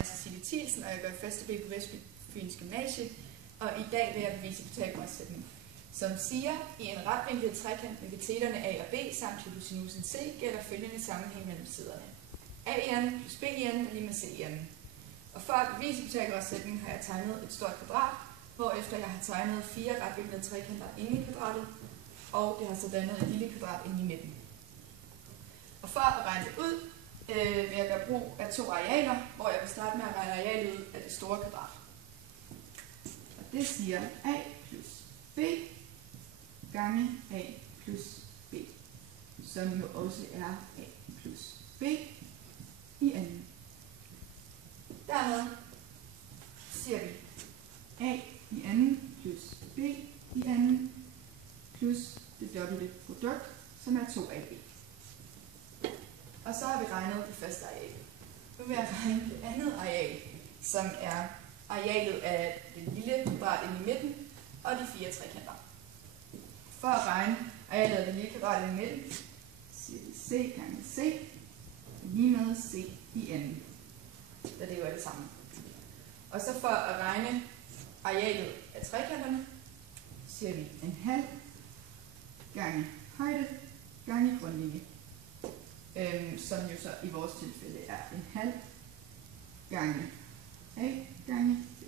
er Cecilie Thielsen, og jeg gør 1. B på Vestfyns Gymnasie, og i dag vil jeg bevise Pythagoras-sætning, som siger, i en retvinklet trekant med kateterne A og B samt hypotenusen C gælder følgende sammenhæng mellem siderne. A i anden plus B i anden er lige med C i anden. Og for at bevise Pythagoras-sætning har jeg tegnet et stort kvadrat, hvorefter jeg har tegnet 4 retvinklede trekanter inde i kvadratet, og det har så dannet et lille kvadrat inde i midten. Og for at regne det ud, vil jeg gøre brug af 2 arealer, hvor jeg vil starte med at regne arealet ud af det store kvadrat. Og det siger A plus B gange A plus B, som jo også er A plus B i anden. Dermed siger vi A i anden plus B i anden plus det dobbelte produkt, som er 2AB. Og så har vi regnet det første areal. Nu vil jeg regne det andet areal, som er arealet af det lille kvadrat inde i midten og de 4 trekanter. For at regne arealet af det lille kvadrat inde i midten, siger vi C gange C, lige med C i anden, da det jo er det samme. Og så for at regne arealet af trekanterne, siger vi en halv gange højde gange grundlinje, som jo så i vores tilfælde er en halv gange A gange B.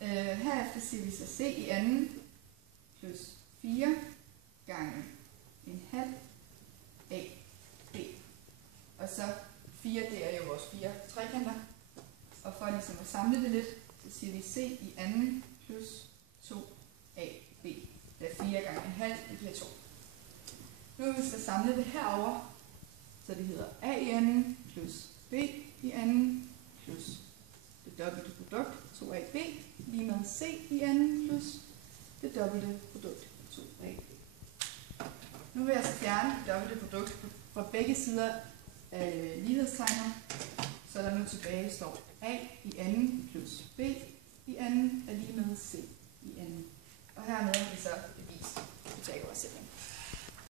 Herefter siger vi så C i anden plus 4 gange en halv A B. Og så 4, det er jo vores 4 trekanter. Og for ligesom at samle det lidt, så siger vi C i anden plus 2AB. Det er 4 gange en halv, det bliver 2. Nu vil vi så samle det herover, så det hedder A i anden plus B i anden plus det dobbelte produkt 2AB lige med C i anden plus det dobbelte produkt 2AB. Nu vil jeg så fjerne det dobbelte produkt fra begge sider af lighedstegner, så der nu tilbage står A i anden plus B i anden